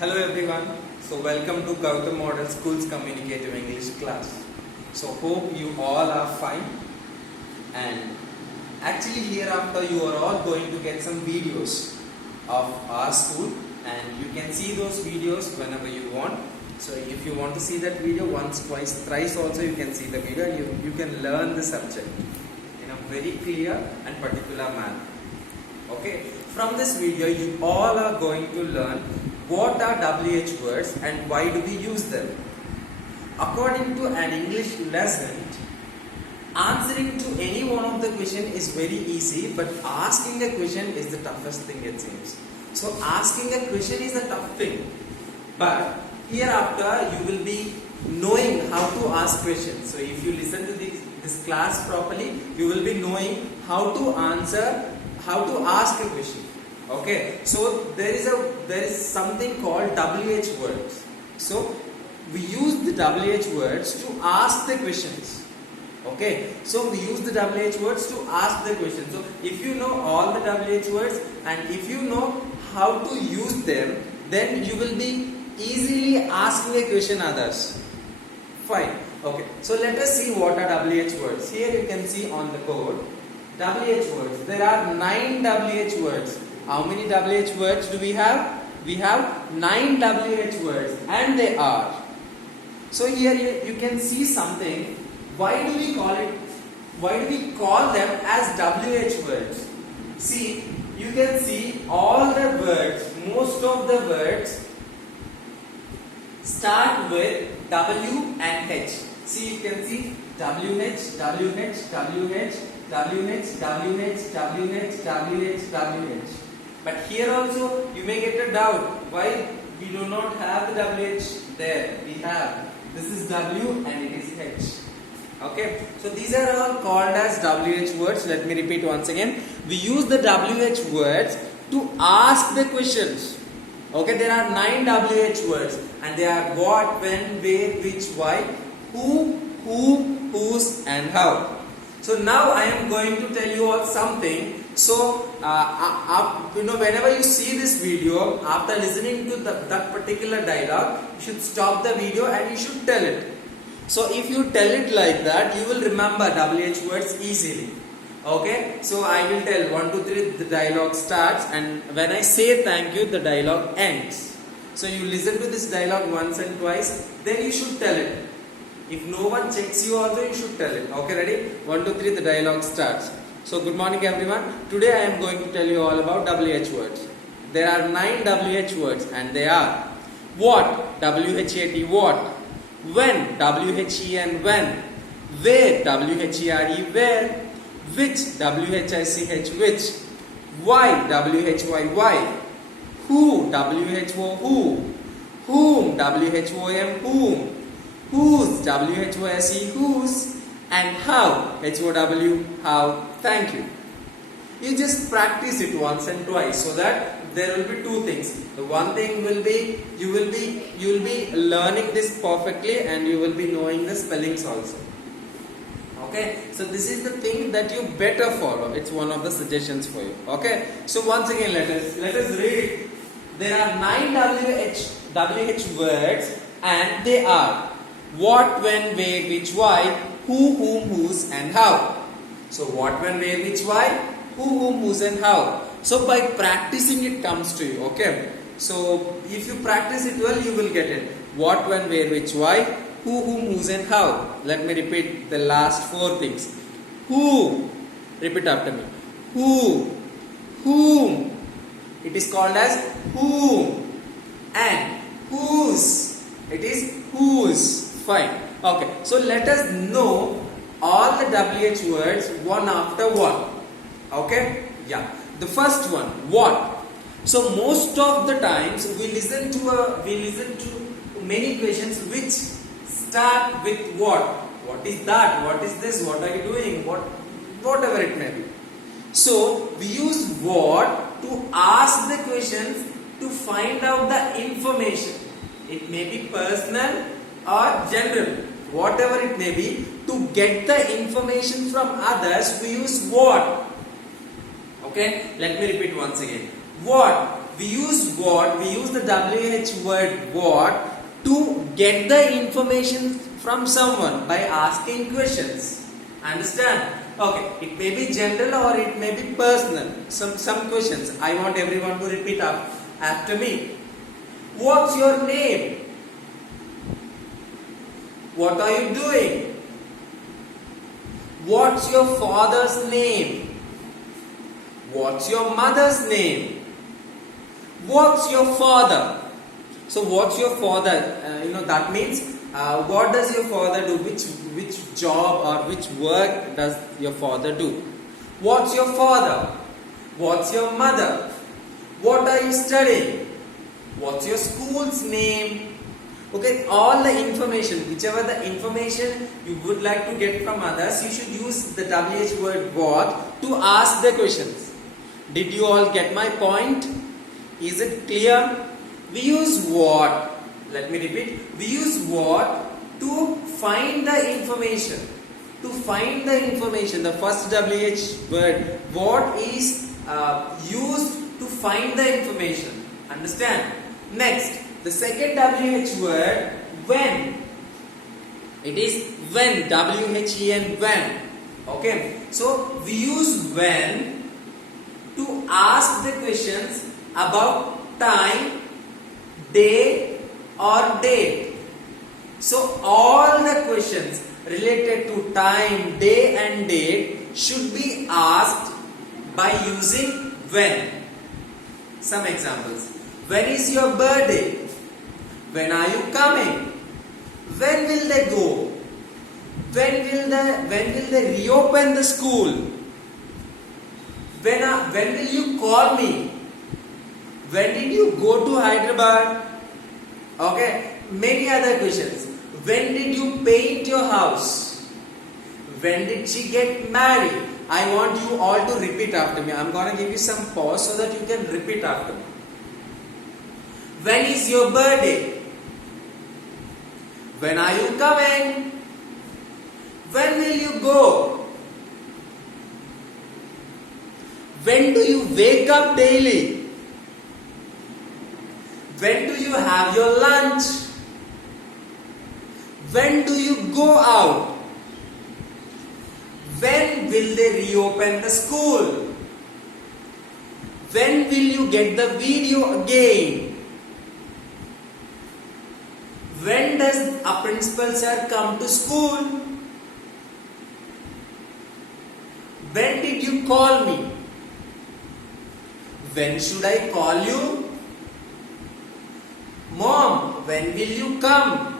Hello everyone. So welcome to Gautam Model School's Communicative English class. So hope you all are fine, and actually hereafter you are all going to get some videos of our school, and you can see those videos whenever you want. So if you want to see that video once, twice, thrice also you can see the video, and you can learn the subject in a very clear and particular manner. Okay, from this video you all are going to learn what are WH words and why do we use them. According to an English lesson, answering to any one of the question is very easy, but asking a question is the toughest thing, it seems. So asking a question is a tough thing, but hereafter you will be knowing how to ask questions. So if you listen to this class properly, you will be knowing how to answer, how to ask a question. Okay, so there is something called WH words. So we use the WH words to ask the questions. Okay, so we use the WH words to ask the question. So if you know all the WH words and if you know how to use them, then you will be easily asking a question others. Fine. Okay, so let us see what are WH words. Here you can see on the code WH words. There are 9 WH words. How many WH words do we have? We have 9 WH words, and they are. So here you can see something. Why do we call it? Why do we call them as WH words? See, you can see all the words, most of the words start with W and H. See, you can see WH, WH, WH, WH, WH, WH, WH, WH. But here also you may get a doubt. Why we do not have the WH there? We have. This is W and it is H. Okay. So these are all called as WH words. Let me repeat once again. We use the WH words to ask the questions. Okay. There are 9 WH words, and they are what, when, where, which, why, who, whose, and how. So now I am going to tell you all something. So whenever you see this video, after listening to that particular dialogue, you should stop the video and you should tell it. So if you tell it like that, you will remember WH words easily. Okay, so I will tell 1, 2, 3, the dialogue starts, and when I say thank you, the dialogue ends. So you listen to this dialogue once and twice, then you should tell it. If no one checks you also, you should tell it. Okay, ready? 1, 2, 3, the dialogue starts. So good morning everyone. Today I am going to tell you all about WH words. There are 9 WH words, and they are what, WHAT, what, when, WHEN, when, where, WHERE, where, which, WHICH, which, why, WHY, why, who, WHO, who, whom, WHOM, whom, whose, WHOSE, whose, and how, HOW, how. Thank you. You just practice it once and twice, so that there will be 2 things. The one thing will be you will be learning this perfectly, and you will be knowing the spellings also. Okay, so this is the thing that you better follow. It's one of the suggestions for you. Okay, so once again let us read it. There are 9 WH words, and they are what, when, where, which, why, who, whom, whose, and how. So what, when, where, which, why, who, whom, whose, and how. So by practicing it comes to you. Okay, so if you practice it well, you will get it. What, when, where, which, why, who, whom, whose, and how. Let me repeat the last 4 things. Who, repeat after me. Who, whom, it is called as whom, and whose, it is whose. Fine. Okay, so let us know all the WH words one after one. Okay, yeah. The first one, what. So most of the times we listen to many questions which start with what. What is that? What is this? What are you doing? Whatever it may be. So we use what to ask the questions to find out the information. It may be personal or general, whatever it may be. To get the information from others, we use what. Okay, let me repeat once again. What? we use what? We use the WH word what to get the information from someone by asking questions. Understand? Okay, it may be general or it may be personal. Some questions. I want everyone to repeat after me. What's your name? What are you doing? What's your father's name? What's your mother's name? What's your father? So what's your father? That means what does your father do? Which job or which work does your father do? What's your father? What's your mother? What are you studying? What's your school's name? Okay, all the information, whichever the information you would like to get from others, you should use the WH word what to ask the questions. Did you all get my point? Is it clear? We use what. Let me repeat. We use what to find the information. To find the information. The first WH word what is used to find the information. Understand? Next, the second WH word when. It is when. WHEN when. Okay. So we use when to ask the questions about time, day or date. So all the questions related to time, day and date should be asked by using when. Some examples. When is your birthday? When are you coming? When will they go? When will they reopen the school? When will you call me? When did you go to Hyderabad? Okay, many other questions. When did you paint your house? When did she get married? I want you all to repeat after me. I'm going to give you some pause so that you can repeat after me. When is your birthday? When are you coming? When will you go? When do you wake up daily? When do you have your lunch? When do you go out? When will they reopen the school? When will you get the video again? When does a principal sir come to school? When did you call me? When should I call you? Mom, when will you come?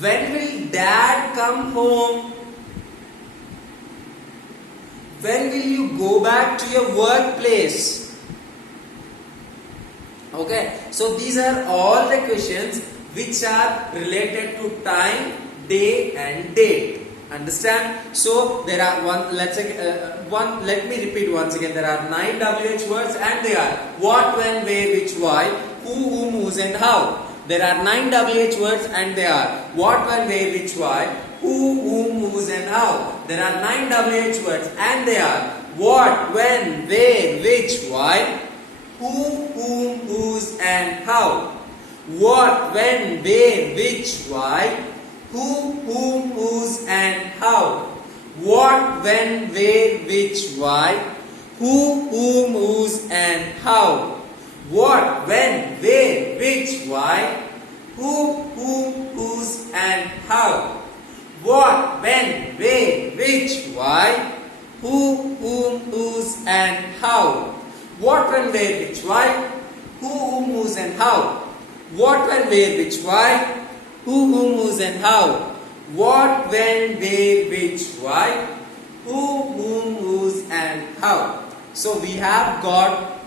When will dad come home? When will you go back to your workplace? Okay, so these are all the questions which are related to time, day and date. Understand? So there are let me repeat once again. There are 9 WH words and they are what, when, where, which, why, who, whom, whose and how. There are 9 WH words and they are what, when, where, which, why, who, whom, whose and how. There are 9 WH words and they are what, when, where, which, why, who, whom, whose and how. What, when, where, which, why, who, whom, whose and how. What, when, where, which, why, who, whom, whose and how. What, when, where, which, why, who, whom, whose and how. What, when, where, which, why, who, whom, whose and how. What, when, where, which, why, who, whom, whose and how. What, when, where, which, why, who, whom, whose and how. What, when, where, which, why, who, whom, whose and how. So we have got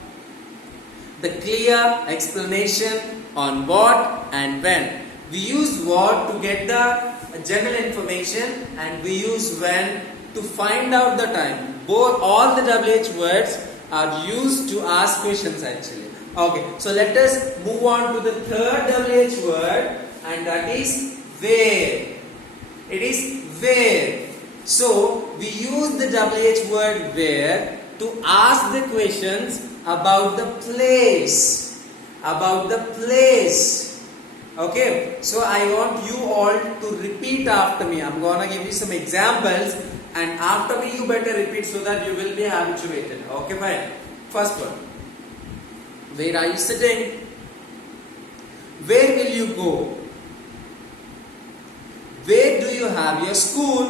the clear explanation on what and when. We use what to get the general information and we use when to find out the time. All the WH words are used to ask questions actually. Okay, so let us move on to the third WH word and that is where. It is where. So we use the WH word where to ask the questions about the place. About the place. Okay, so I want you all to repeat after me. I'm gonna give you some examples, and after me you better repeat so that you will be habituated. Okay, fine. First one. Where are you sitting? Where will you go? Where do you have your school?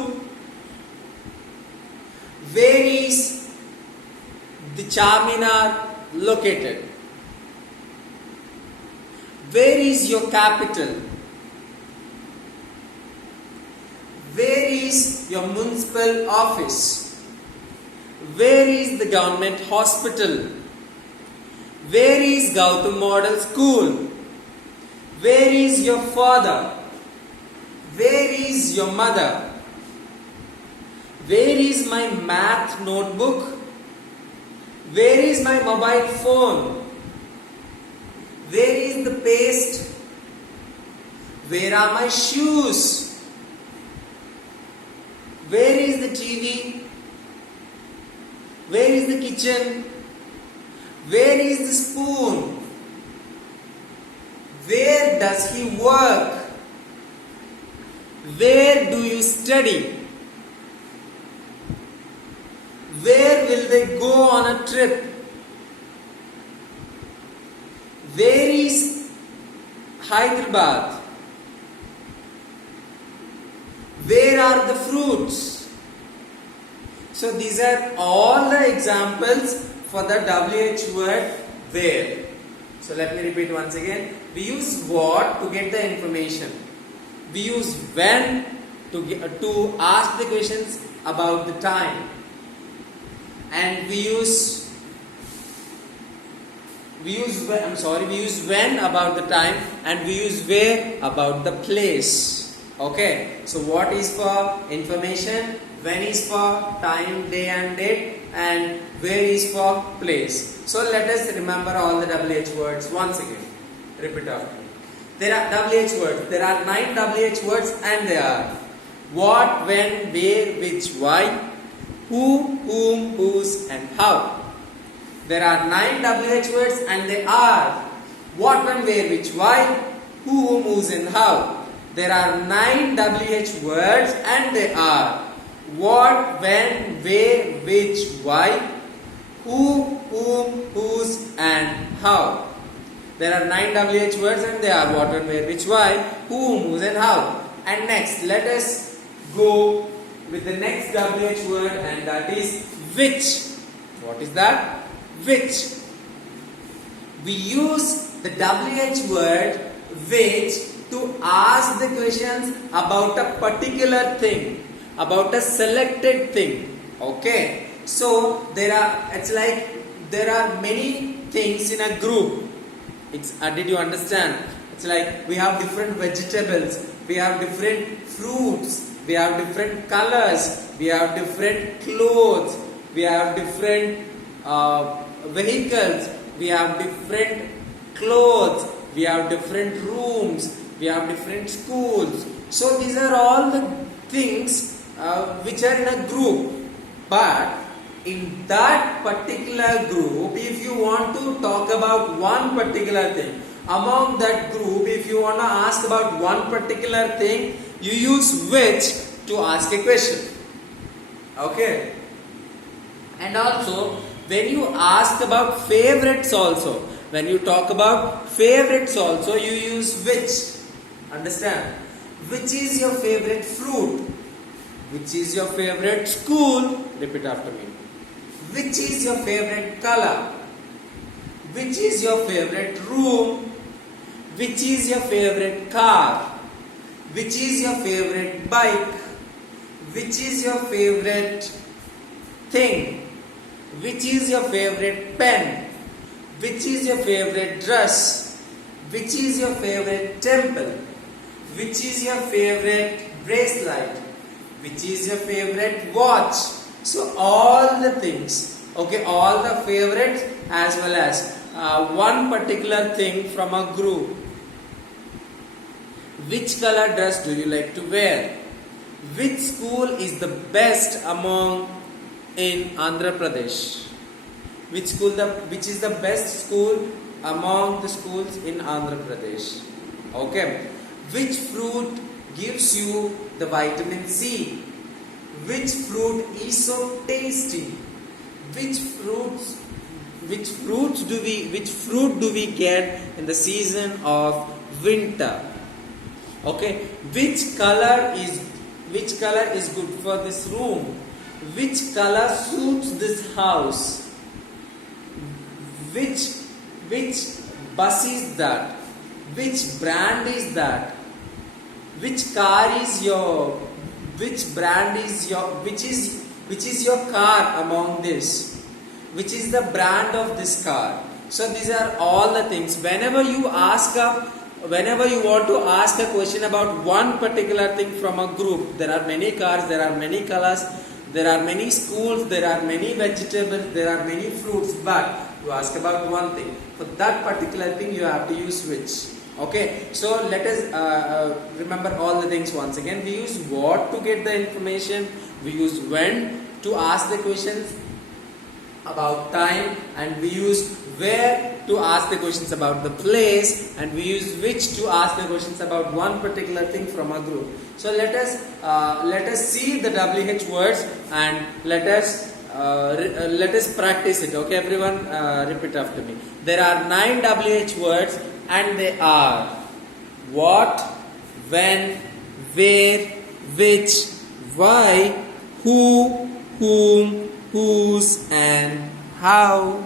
Where is the Charminar located? Where is your capital? Where is your municipal office? Where is the government hospital? Where is Gautam Model School? Where is your father? Where is your mother? Where is my math notebook? Where is my mobile phone? Where is the paste? Where are my shoes? Where is the TV? Where is the kitchen? Where is the spoon? Where does he work? Where do you study? Where will they go on a trip? Where is Hyderabad? Where are the fruits? So these are all the examples for the WH word where. So let me repeat once again. We use what to get the information. We use when to ask the questions about the time. And we use when about the time, and we use where about the place. Okay, so what is for information, when is for time, day and date, and where is for place. So let us remember all the WH words once again. Repeat after me. There are WH words. There are 9 WH words, and they are what, when, where, which, why, who, whom, whose, and how. There are 9 WH words, and they are what, when, where, which, why, who, whom, whose, and how. There are 9 WH words, and they are what, when, where, which, why, who, whom, whose, and how. There are 9 WH words, and they are what, when, where, which, why, who, whom, whose, and how. And next, let us go with the next WH word, and that is which. What is that? Which. We use the WH word which to ask the questions about a particular thing, about a selected thing. Okay. So there are many things in a group. Did you understand? It's like we have different vegetables, we have different fruits, we have different colors, we have different clothes, we have different vehicles, we have different clothes, we have different rooms, we have different schools. So these are all the things which are in a group. But in that particular group, if you want to talk about one particular thing, among that group, if you want to ask about one particular thing, you use which to ask a question. Okay. And also, when you ask about favorites also, when you talk about favorites also, you use which. Understand? Which is your favorite fruit? Which is your favorite school? Repeat after me. Which is your favorite color? Which is your favorite room? Which is your favorite car? Which is your favorite bike? Which is your favorite thing? Which is your favorite pen? Which is your favorite dress? Which is your favorite temple? Which is your favorite bracelet? Which is your favorite watch? So all the things, okay, all the favorites as well as one particular thing from a group. Which color dress do you like to wear? Which school is the best among in Andhra Pradesh? which is the best school among the schools in Andhra Pradesh? Okay. Which fruit gives you the vitamin C? Which fruit is so tasty? Which fruit do we get in the season of winter? Okay. Which color is good for this room? Which color suits this house? Which bus is that? Which brand is that? Which car is your? Which brand is your? Which is your car among this? Which is the brand of this car? So these are all the things. Whenever you want to ask a question about one particular thing from a group, there are many cars, there are many colors, there are many schools, there are many vegetables, there are many fruits, but you ask about one thing. For that particular thing, you have to use which. Okay, so let us remember all the things once again. We use what to get the information, we use when to ask the questions about time, and we use where to ask the questions about the place, and we use which to ask the questions about one particular thing from a group. So let us see the WH words and let us practice it. Okay, everyone, repeat after me. There are 9 WH words, and they are what, when, where, which, why, who, whom, whose, and how.